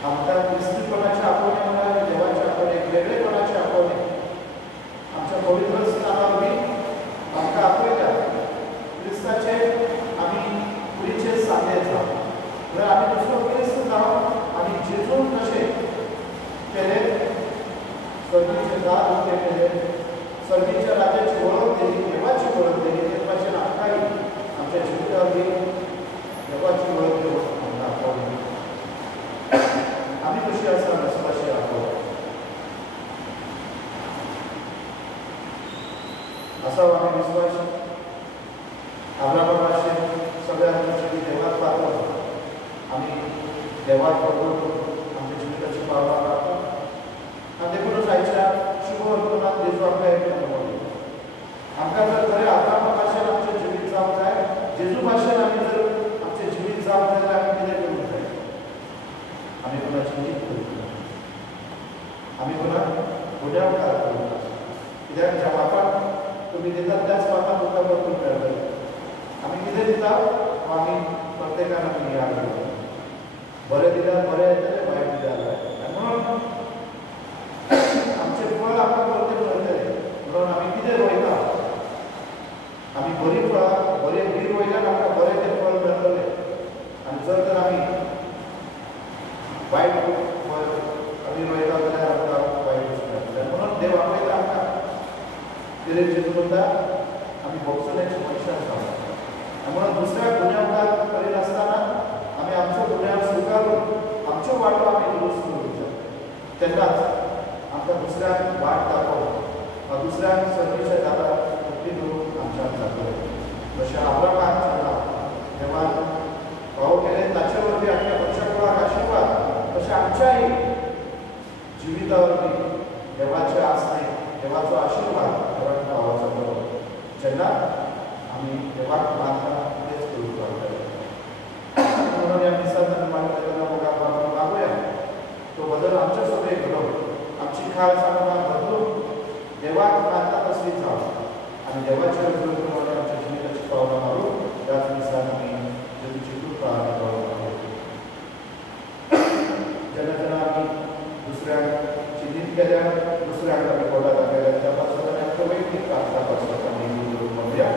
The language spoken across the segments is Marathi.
आमच्या क्रिस्तीपणाच्या आठवणीमुळे देवाच्या आठवणी वेगळेपणाच्या आठवणी आमच्या दार उघडले, सर्वीच्या राजाची ओळख दिली, देवाची ओळख दिली, देवाची नाटकाई आमच्या जीवितावरती देवाची ओळख देऊन दाखवली. आम्ही कशी असणार विश्वासी आहोत असा आम्ही विश्वास अब्राहमाचे सगळ्यांची देवात पाहतो. आम्ही देवात पडतो, आमच्या जीविताची पावला करतो आणि देखूनच आयच्या शुभ वर्तमानात जेजू आमकां एक आमकां जर खरें अब्राहमा भाशेन आमचें जिवीत जावंक जाय, जेजू भाशेन आमी जर आमचें जिवीत जावंक जाय जाल्यार आमी कितें करूंक जाय? आमी कोणाची नीत करूंक जाय, आमी कोणाक गुन्यांवकार करूंक जाय. कित्याक ज्या बापाक तुमी दितात त्याच बापाक तुमकां परतून मेळटलें. आमी कितें दिता आमी प्रत्येकान आमी याद करता. बरें दिल्यार बरें येतलें, वायट दिल्यार वायट. आनी म्हणून आमचें फळ आमकां परतें मेळटलें. म्हणून आमी कितें रोयता, आमी बरीं फळां बरें बी रोयल्यार आमकां बरें तें फळ मेळटलें. आनी जर तर आमी वायट फळ आमी रोयता जाल्यार आमकां वायटूच मेळटलें. म्हणून देव आपयता आमकां कितें जेजू म्हणटा आमी भोगसण्याची मनशां जावं. म्हणून दुसऱ्याक गुन्यांवकार करीत आसतना आमी आमचो गुन्यांव स्विकारून आमच्यो वाटो आमी दुरुस्त करूंक जाय. तेन्नाच आमकां दुसऱ्याक वाट दाखोवप, दुसऱ्याक सर्वीच्या दारार उक्ती करून आमच्यान जातलें. जशें अब्राहमान जेन्ना देवान भाव केलें ताचे वरवीं आख्या मनशाकुळाक आशिर्वाद, तशें आमच्याय जिविता वरवीं देवाचें आसतें, देवाचो आशिर्वाद देवाक भावाचो करो. जेन्ना आमी देवाक मानता तेच करूंक लागतलें. म्हणून ह्या दिसांत आमी मागता मोगाक मागुया तो बदल आमचे सगळे घडोवन आमची खाळ सामकां बदलून देवाक मानता तसली जावं आनी देवाचे अजून प्रमाणे आमच्या जिविताची पावलां मारून त्याच दिसांत आमी जेजूची कृपा आनी पावलां मारूं. जेन्ना जेन्ना आमी दुसऱ्याक चिंतीत केल्यार, दुसऱ्याक आमी कोडा दाखयल्यार त्या पासून आमकां वैयक्तीक प्रार्थना करपाक आमी म्हणुया.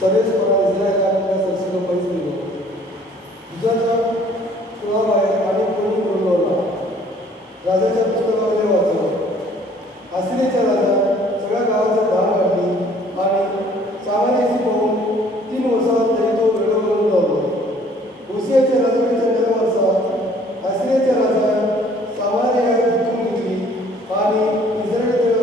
सगळेच इस्रायलांच्या संसदेला पैस दिलो तुझ्याच्या कुळा भायर आनी कोणी उरलो ना. राजाच्या पुस्तकावले वाचलो आसिरेच्या राजान सगळ्या गांवांचो धाम काडली आनी सामान्याची पळोवन 3 वर्सां तरी तो वेगळो करून दवरलो. होसियाच्या राजवटीच्या 9 वर्सा आसिरेच्या राजान सामान्या जिखून घेतली आनी इस्रायलाच्या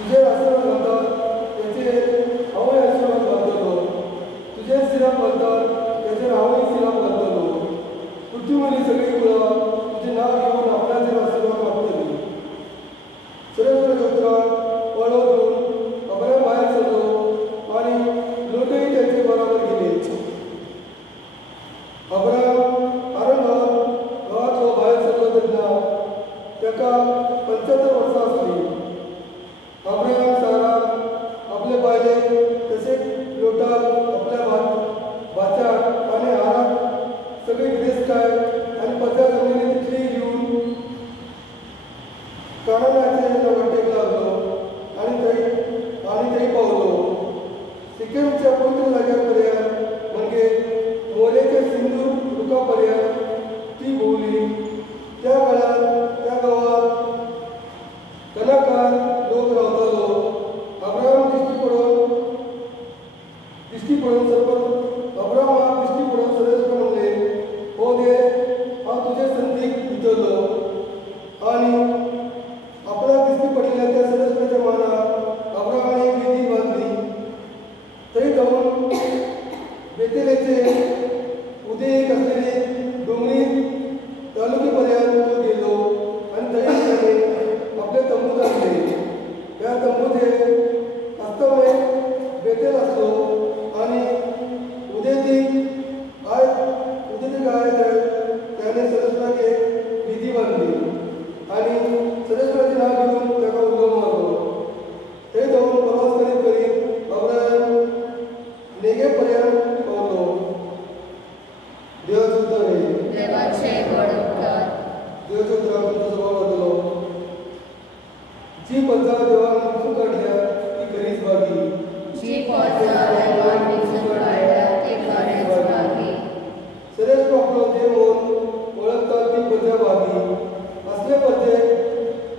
तुझे आशीर्वाद घालतात त्याचे हांवूय आशीर्वाद घालतलो. तुझे सिराप घालतात त्याचेर हांवूय सिराप घालतलो. पृथ्वीवयली सगळी कुळां तुझे नांव घेवन आपणाचेर आशीर्वाद मागतली. सरस्वती उतराक वळो घेवन अब्राम भायर सरलो आनी लोटय त्याचे बरोबर गेले. अब्राम हारान गांवांतलो भायर सरलो तेन्ना ताका 75 वर्सां आसली. अब्राम साराक आपले बायलेक तशेंच लोटाक आपल्या भाच्याक आनी हाराक सगळी गिरेस्तकाय आनी पद्या जमनी तितली घेवन कानानाचे वाटेक लागलो आनी थंय पावलो. सिक्कीमच्या पवित्र जाग्यार पर्यंत म्हणजे मोरेचे सिंधू रुका पर्यंत ती भोंवली. त्या काळार त्या गांवांत कनाकार लोक रावतालो. अब्राम दिश्टी पडून सरपंच अब्रामाक दिश्टी पडून सरस्वती म्हणले, हो देव, हांव तुजे संधीक भितरलो. आनी आपल्याक दिश्टी पडलेल्या त्या सरस्वतीच्या मानाक अब्रामाने एक विधी बांदली. थंय जावन बेतेलेचे उदेक आसलेली डोंगरी तालुके पर्यंत तो गेलो आनी थंय ताणें आपले तंबू घातले. ह्या तंबूचेर वास्तवे बेतेल आसलो आनी उदेतीक आयज त्याने सरस्वतीक एक विधी बांदली आनी सरस्वतीचें नांव घेवन ताका उलो मारलो. थंय जावन प्रवास करीत करीत अब्राम नेगे पर्यंत पावलो. देवाचो उतर देवाचे वडोवकार. देवाचो उतर तुमचो सभाव जातलो. जी पद्दां देवान विचून काडल्या ती खरीच भागी. जी पद्दां देवान विचून काडल्या ती खरीच भागी. सरस्वती आपलो देव म्हणून वळखता ती पद्या भागी. असले पद्याक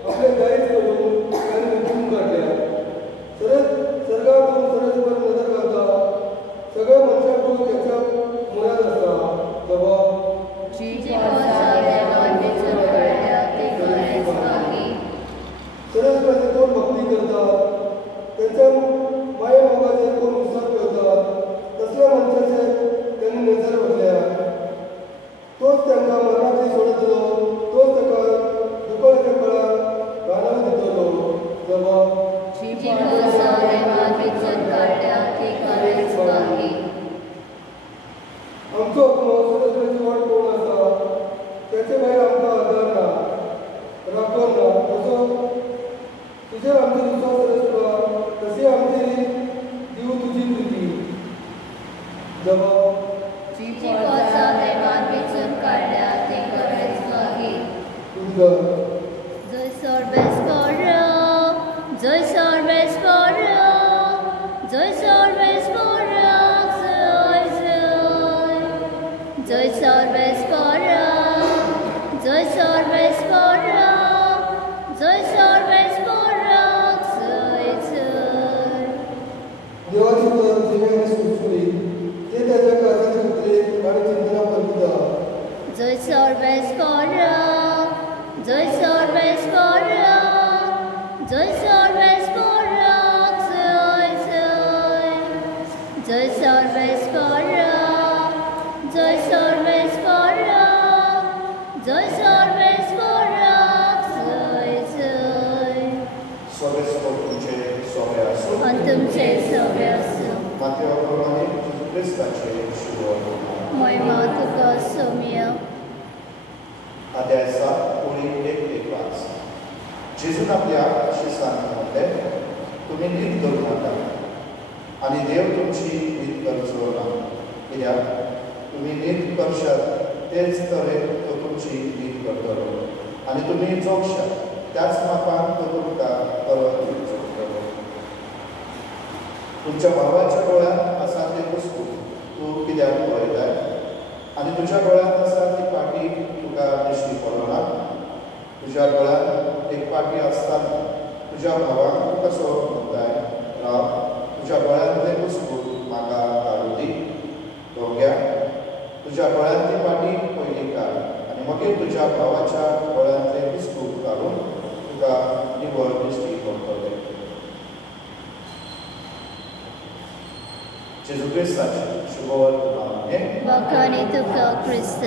आपले दायज करून ताणें विचून काडल्या. सर्गांतून सरस्वतीवर नदर घालता सगळ्या मनशांक त्याच्या मुराद आसता. जबाब जी पद्दां देवान विचून काडल्या ती खरीच भागी. सरस्वती कोण भक्ती करतात त्यांच्या माये मोगाचेर कोण विश्वास ठेवतात तसल्या मनशाचेर त्यांनी नजर घातल्या. तोच तांकां मरणाची सोडतलो. तोच ताका दुखण्याच्या काळार रानांत दितलो. जबाब जी पद्दां देवान विचून काडल्या ती खरीच भागी. आमचो आत्मो सरस्वतीची वाट पळोवन आसा. त्याचे भायर आमकां आदार ना, राखण ना. तसो तुजेर आमचो विश्वास सरस्वता तशी आमचेर दिव तुजी प्रिती. जबाब जी पद्दां देवान विचून काडल्या ती खरीच भागी. उदक जय सर्वेस्परा, जय सर्वेस्परा, जय सर्वेस्परा, जय जय. जय सर्वेस्परा, जय सर्वेस्परा, जय सर्वेस्परा, जय जय. देवाचे उतर जिवे आनी सुटसुटीत ते त्याच्या काळजाचे उतरेक आनी चिंतना परतुता. जय सर्वेस्परा, जय सर्वेस्परा, जय सर्वेस्परा, जय जय. जय सर्वेस्परा, जय सर्वेस्परा, जय सर्वेस्परा, जय जय. सगळे तुमचे सोबे आसूं आनी तुमचे सगळे आसूं. मातयेवा प्रमाणे जेजू क्रिस्ताचे शुभ महिमा तुका सौम्य. अध्याय 7 ओळी 1-5. जेजून आपल्या शिष्यांक म्हणलें, तुमी न्हीद करूं नाका आनी देव तुमची न्हीद करचो ना. कित्याक तुमी न्हीद करशात तेच तरेन तो तुमची न्हीद करतलो आनी तुमी जोगशात त्याच मापान तो तुमकां परत जोगतलो. तुमच्या भावाच्या दोळ्यांत आसा ते वस्तू तूं कित्याक पळयताय आनी तुज्या दोळ्यांत आसा ती पाटी तुका दिश्टी पडना. तुज्या दोळ्यांत एक पाटी आसतना तुज्या भावाक तूं कसो म्हणटाय, राव, तुज्या दोळ्यांतले वस्तू म्हाका काडूं दी. भोवग्या, तुज्या दोळ्यांतली पाटी पयली काड आनी मागीर तुज्या भावाच्या दोळ्यांतले वस्तू काडून तुका निवळ दिश्टी पडटले. जेजू क्रिस्ताचे शुभवर्तमान हे वखाणी तुका ख्रिस्त.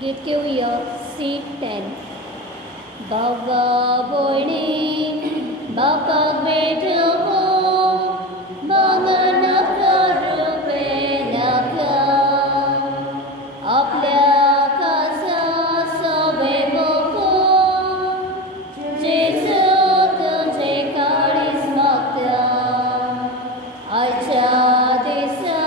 गीत घेऊया C10. बाबा भयणी बापाक भेटो बंगन करू नाका आपल्या कासा सवे बघो जेजू तुझे काळीज मागता आयच्या दिसा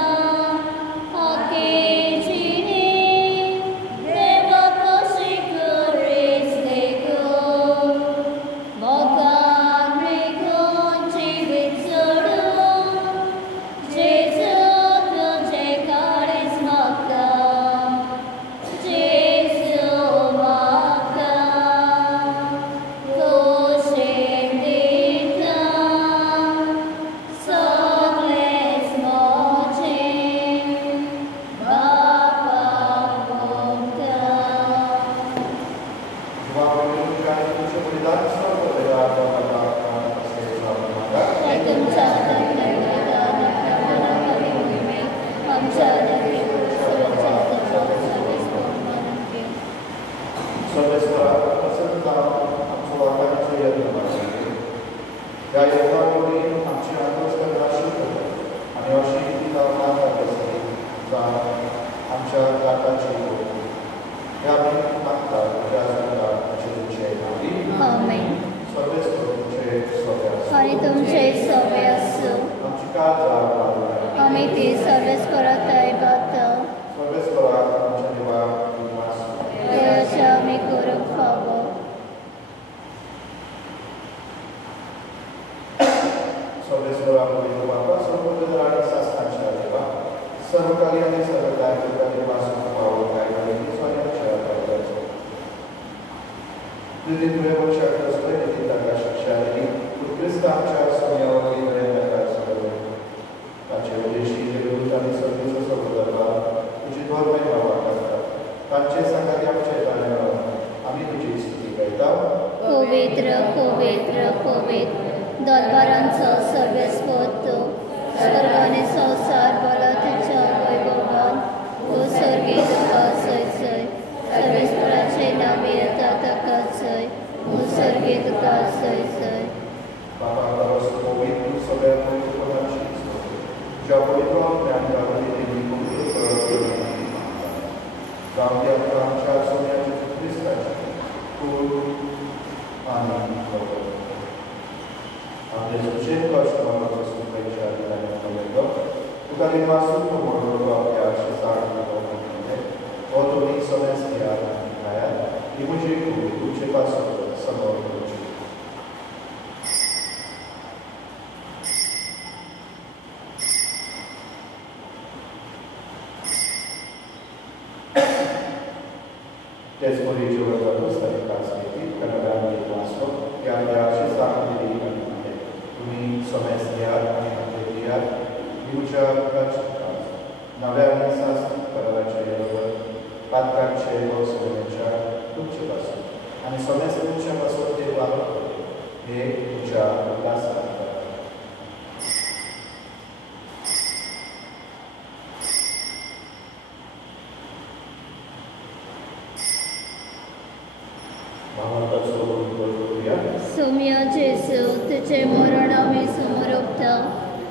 सौम्य जेजू तुझे मरण आमी समोर उठता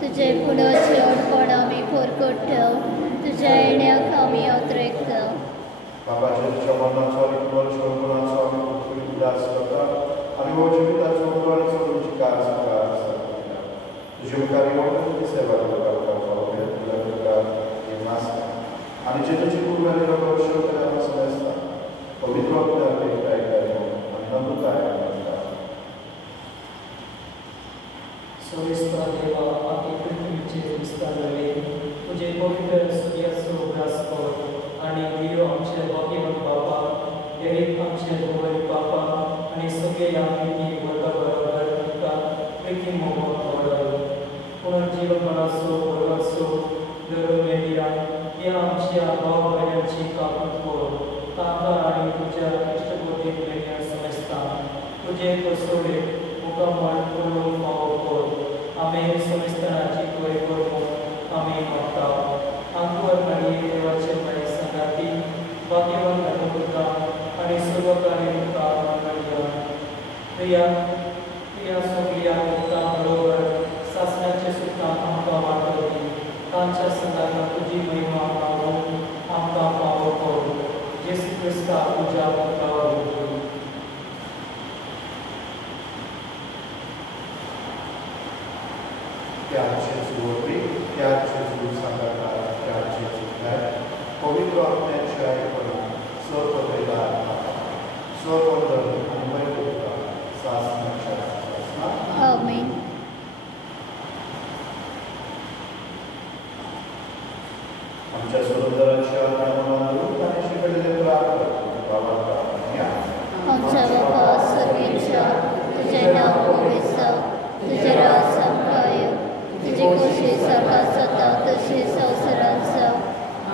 तुझे फुलाची अडपण आमी फोरकट्टा तुझ्या येण्याक आमी अत्रेकता. बाबाच्या तुझ्या मरणाचो आनी पुनर्जन्म गुणाचो आमी खूब उदास करता आनी हो जिविताचो उजवाडीचो तुजी कार तुजे मुखार येवन तुजी सेवा करपाक आनी जे तुजी कुर्बानी रगत शेवट आमी समजता पवित्र आनी नम्रताय सोयीस्कर देवा आखी पृथ्वीचे विस्तारले तुझे पवित्र सूर्याचो उगडास कर आनी दियो आमचे भाग्यवान बापा देवीक आमचे गोवरी बापा आनी सगळे आमी वर्गा बरोबर तुका प्रिती मोहक वाडय पुनर्जीवनाचो वर्गाचो दर मेलिया ह्या आमच्या भाव भयणाची कापून कर ताका आनी तुझ्या इश्टबोधीक मेलिया समजता तुझे कसोडे मुखार आणि प्रिया सगळ्या भक्तांबरोबर शासनाचे सुद्धा आमकां वाटवली तांच्या संदान तुझी महिमा पावून आमकां पावो करू येशू क्रिस्ता तुझ्या भक्तांबरोबर त्याचे जोडवी त्याचे जोड सांगता त्याचे जोड पवित्र आत्म्याच्या आयकून सर्व वेदांत सर्व धर्म अन्वय होता शासनाच्या शासनात आमेन. आमच्या सरोदराच्या नामावरून आणि शिकलेले प्रार्थना बाबांना आमच्या बाबा सर्वेच्या तुझे नाव पवित्र तुझे राज संकाय तुझी खुशी सकाळ सदा तशी संवसारांचा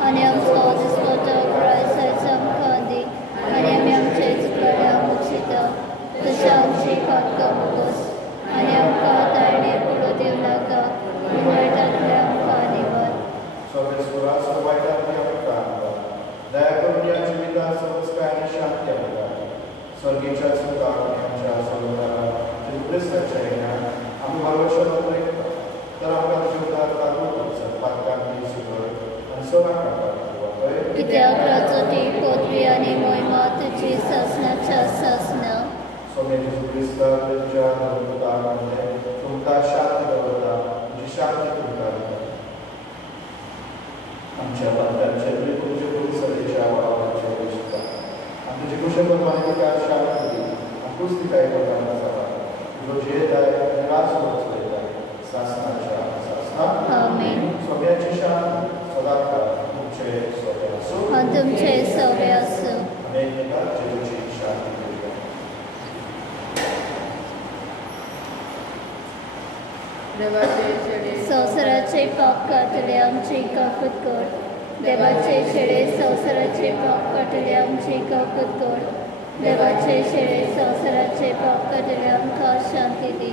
आणि आमचो दिसतो करायचा संकांदी आणि आम्ही आमचे चुकड्या मुचिता तशें आमची पातकां मुगोस आणि आमकां ताळणे पडू दिवं नाका वायटांतले आमकां निवड. सर्वेश्वरा सर्वायतांतली आमकां दया करून या जिवितात संस्कार आणि शांती आमकां स्वर्गीच्या सुखाक आणि आमच्या सरोदरा जेजू क्रिस्ताच्या येण्याक आमी भरवशा दवरता तर आमकां जीवदार तातूंत पातकांतली सुगड आनी सोनाक आमकां कित्याक राजवटी पदवी आनी महिमा तुजी शासनाच्या शासना सोमे जेजू क्रिस्ता तुमच्या धर्मतामध्ये तुमकां शांती दवरता तुजी शांती तुमकां दिता आमच्या बंधांचे तुमचे कुशलेच्या वावराचे दिसता आनी तुजी कुशलप्रमाणे तुका शांती दी आनी पुस्तिकाय प्रकारान जाता तुजो जेदाय आनी रास वचयताय शासनाच्या शासनात आमेन. सोम्याची शांती सदांच तुमचे सोबे आसूं आनी तुमचे सवे आसूं. आनी एकमेकांक जेजूची शांती दिवया. संवसाराचे पाप काटले आमचे काकूत कर देवाचे शेळे संवसाराचे पाप काटले आमचे काकूत कर देवाचे शेळे संवसाराचे पाप काटले आमकां शांती दी.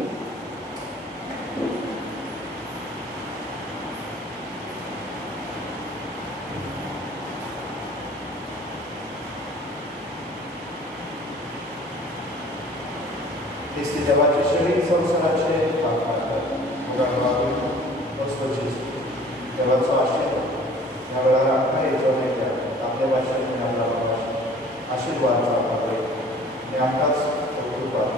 Este debace शेळी संवसाराचे पाप काडटात मुगाक लागून वचपो जेजू देवाचो आशिर्वाद ह्या वेळार आमकां हेचो मेळटा आपल्या भाशेन आनी आपल्या भाशेन आशिर्वाद जावपाक आनी आमकांच करपाक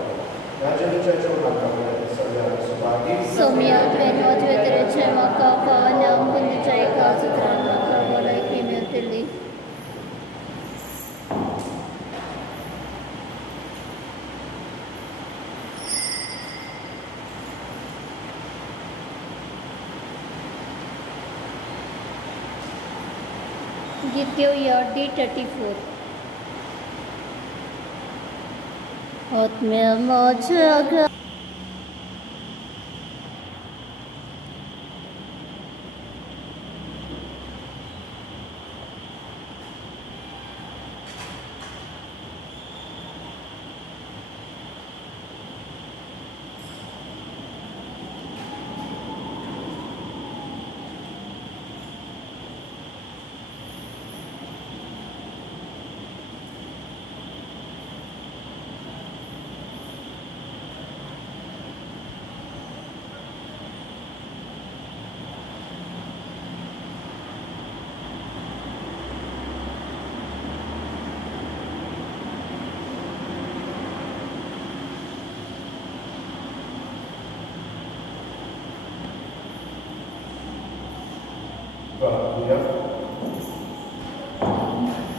ह्या जेजूच्या जेवणाक आमकां सगळ्यांक सुभागी सोम्या तुवें मदवेतरेचे म्हाका पावन पुण्याच्या एका सुत्रान म्हाका भलायकी मेळटली. गीत घेवया D34. आत्म्या म्हज्या Hallelujah.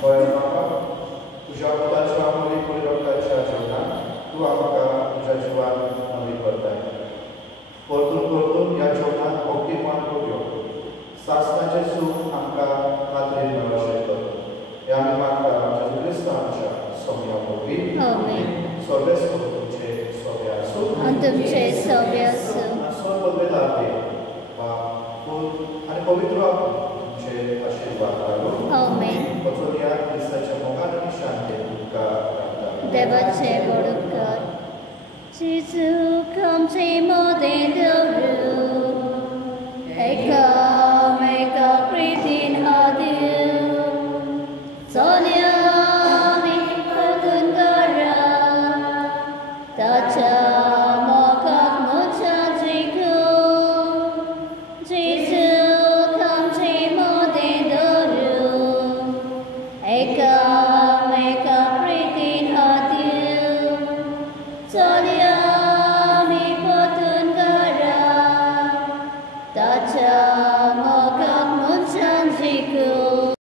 Panie Pana, तुझ्या मुलाच्या मुली रक्ताच्या जेवणात तू आमकां तुझ्या जिवान नवी करताय. परतून परतून ह्या जेवणात भक्तिमान करूं शासनाचें सूख आमकां खात्रीन मेळचें कर. हे आमी मागता जेजू क्रिस्तांच्या सोम्या वरवीं. आमेन. सर्वेस्वर तुमचे सोबे आसूं आनी तुमचे सवे आसूं. सर्व वेदांते आणि पवित्र तुमचे आशीर्वाद लागून आमेन. वचून या क्रिस्ताच्या मोगान आनी शांतेन तुमकां राखता. देवाचे बडकार जेजू आमचे मोदें दवरूं एका